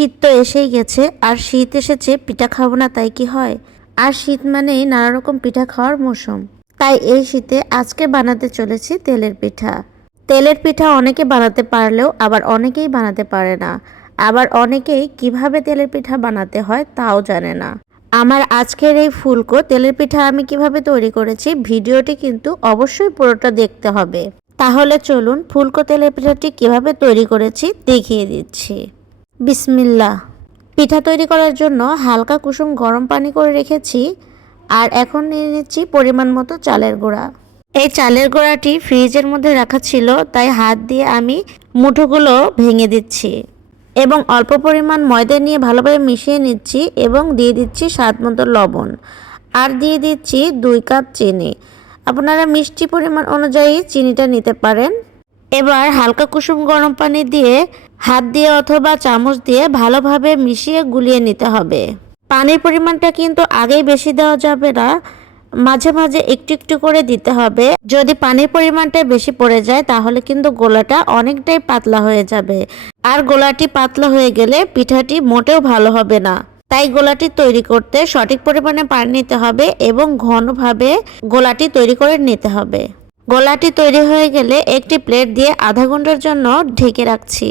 শীত তো এসেই গেছে, আর শীত এসেছে পিঠা খাবো না তাই কি হয়? আর শীত মানেই নানা রকম পিঠা খাওয়ার মৌসুম। তাই এই শীতে আজকে বানাতে চলেছি তেলের পিঠা। তেলের পিঠা অনেকে বানাতে পারলেও আবার অনেকেই বানাতে পারে না। আবার অনেকেই কিভাবে তেলের পিঠা বানাতে হয় তাও জানে না। আমার আজকের এই ফুলকো তেলের পিঠা আমি কিভাবে তৈরি করেছি ভিডিওটি কিন্তু অবশ্যই পুরোটা দেখতে হবে। তাহলে চলুন ফুলকো তেলের পিঠাটি কিভাবে তৈরি করেছি দেখিয়ে দিচ্ছি। বিসমিল্লাহ। পিঠা তৈরি করার জন্য হালকা কুসুম গরম পানি করে রেখেছি। আর এখন নিয়ে নিচ্ছি পরিমাণ মতো চালের গুঁড়া। এই চালের গুঁড়াটি ফ্রিজের মধ্যে রাখা ছিল, তাই হাত দিয়ে আমি মুঠোগুলো ভেঙে দিচ্ছি এবং অল্প পরিমাণ ময়দা নিয়ে ভালোভাবে মিশিয়ে নিচ্ছি এবং দিয়ে দিচ্ছি স্বাদ মতো লবণ। আর দিয়ে দিচ্ছি 2 কাপ চিনি। আপনারা মিষ্টি পরিমাণ অনুযায়ী চিনিটা নিতে পারেন। এবার হালকা কুসুম গরম পানি দিয়ে হাত দিয়ে অথবা চামচ দিয়ে ভালোভাবে মিশিয়ে গুলিয়ে নিতে হবে। পানির পরিমাণটা কিন্তু আগেই বেশি দেওয়া যাবে না, মাঝে মাঝে একটু একটু করে দিতে হবে। যদি পানির পরিমাণটা বেশি পড়ে যায় তাহলে কিন্তু গোলাটা অনেকটাই পাতলা হয়ে যাবে, আর গোলাটি পাতলা হয়ে গেলে পিঠাটি মোটেও ভালো হবে না। তাই গোলাটি তৈরি করতে সঠিক পরিমাণে পানি নিতে হবে এবং ঘনভাবে গোলাটি তৈরি করে নিতে হবে। গোলাটি তৈরি হয়ে গেলে একটি প্লেট দিয়ে আধা ঘন্টার জন্য ঢেকে রাখছি।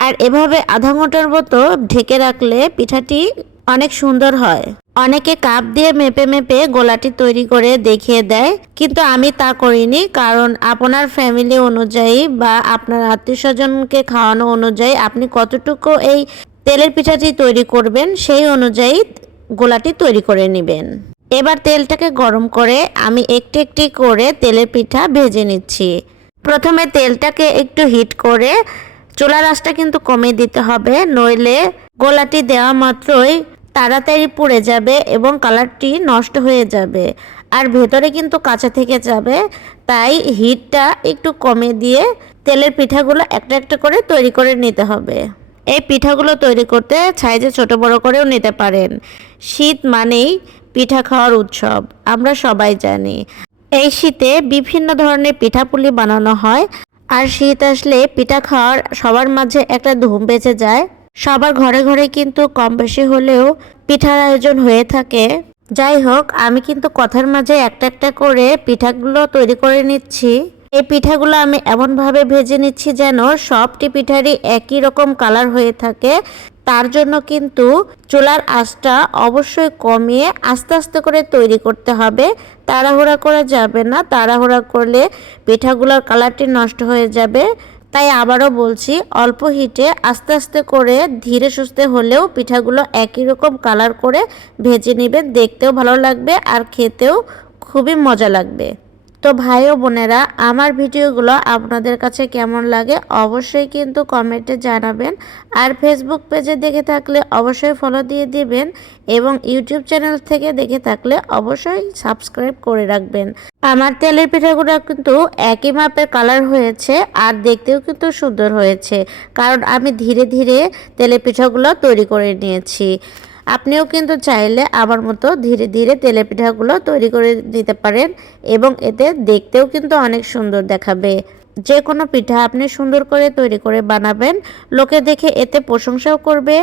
আর এভাবে আধা ঘন্টার মতো ঢেকে রাখলে পিঠাটি অনেক সুন্দর হয়। অনেকে কাপ দিয়ে মেপে মেপে গোলাটি তৈরি করে দেখিয়ে দেয়, কিন্তু আমি তা করিনি। কারণ আপনার ফ্যামিলি অনুযায়ী বা আপনার আত্মীয় স্বজনকে খাওয়ানো অনুযায়ী আপনি কতটুকু এই তেলের পিঠাটি তৈরি করবেন সেই অনুযায়ী গোলাটি তৈরি করে নেবেন। এবার তেলটাকে গরম করে আমি একটি একটি করে তেলের পিঠা ভেজে নিচ্ছি। প্রথমে তেলটাকে একটু হিট করে চুলার আঁচটা কিন্তু কমিয়ে দিতে হবে, নইলে গোলাটি দেওয়া মাত্রই তাড়াতাড়ি পুড়ে যাবে এবং কালারটি নষ্ট হয়ে যাবে, আর ভেতরে কিন্তু কাঁচা থেকে যাবে। তাই হিটটা একটু কমিয়ে দিয়ে তেলের পিঠাগুলো একটা একটা করে তৈরি করে নিতে হবে। এই পিঠাগুলো তৈরি করতে সাইজে ছোট বড় করেও নিতে পারেন। শীত মানেই পিঠা খাওয়ার উৎসব, আমরা সবাই জানি। এই শীতে বিভিন্ন ধরনের পিঠাপুলি বানানো হয়, আর শীত আসলে পিঠা খাওয়ার সবার মাঝে একটা ধুম বেঁচে যায়। সবার ঘরে ঘরে কিন্তু কম বেশি হলেও পিঠার আয়োজন হয়ে থাকে। যাই হোক, আমি কিন্তু কথার মাঝে একটা একটা করে পিঠাগুলো তৈরি করে নিচ্ছি। এই পিঠাগুলো আমি এমনভাবে ভেজে নিচ্ছি যেন সবটি পিঠারই একই রকম কালার হয়ে থাকে। তার জন্য কিন্তু চুলার আঁচটা অবশ্যই কমিয়ে আস্তে আস্তে করে তৈরি করতে হবে। তাড়াহুড়া করা যাবে না, তাড়াহুড়া করলে পিঠাগুলোর কালারটি নষ্ট হয়ে যাবে। তাই আবারও বলছি, অল্প হিটে আস্তে আস্তে করে ধীরে সুস্থে হলেও পিঠাগুলো একই রকম কালার করে ভেজে নেবেন। দেখতেও ভালো লাগবে আর খেতেও খুবই মজা লাগবে। তো ভাই ও বোনেরা, আমার ভিডিওগুলো আপনাদের কাছে কেমন লাগে অবশ্যই কিন্তু কমেন্টে জানাবেন। আর ফেসবুক পেজে দেখে থাকলে অবশ্যই ফলো দিয়ে দিবেন এবং ইউটিউব চ্যানেল থেকে দেখে থাকলে অবশ্যই সাবস্ক্রাইব করে রাখবেন। আমার তেলের পিঠাগুলো কিন্তু একই মাপের কালার হয়েছে আর দেখতেও কিন্তু সুন্দর হয়েছে, কারণ আমি ধীরে ধীরে তেলের পিঠাগুলো তৈরি করে নিয়েছি। আপনিও কিন্তু চাইলে আমার মতো ধীরে ধীরে তেলের পিঠাগুলো তৈরি করে নিতে পারেন এবং এতে দেখতেও কিন্তু অনেক সুন্দর দেখাবে। যে কোনো পিঠা আপনি সুন্দর করে তৈরি করে বানাবেন, লোকে দেখে এতে প্রশংসাও করবে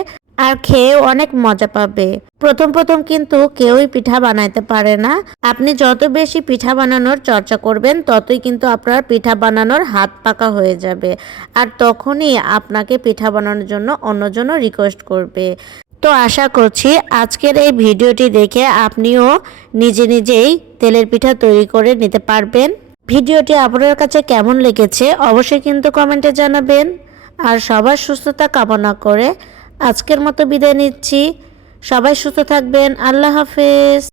আর খেয়েও অনেক মজা পাবে। প্রথম প্রথম কিন্তু কেউই পিঠা বানাইতে পারে না। আপনি যত বেশি পিঠা বানানোর চর্চা করবেন ততই কিন্তু আপনার পিঠা বানানোর হাত পাকা হয়ে যাবে, আর তখনই আপনাকে পিঠা বানানোর জন্য অন্যজনও রিকোয়েস্ট করবে। তো আশা করছি আজকের এই ভিডিওটি দেখে আপনিও নিজে নিজেই তেলের পিঠা তৈরি করে নিতে পারবেন। ভিডিওটি আপনার কাছে কেমন লেগেছে অবশ্যই কিন্তু কমেন্টে জানাবেন। আর সবার সুস্থতা কামনা করে আজকের মতো বিদায় নিচ্ছি। সবাই সুস্থ থাকবেন। আল্লাহ হাফেজ।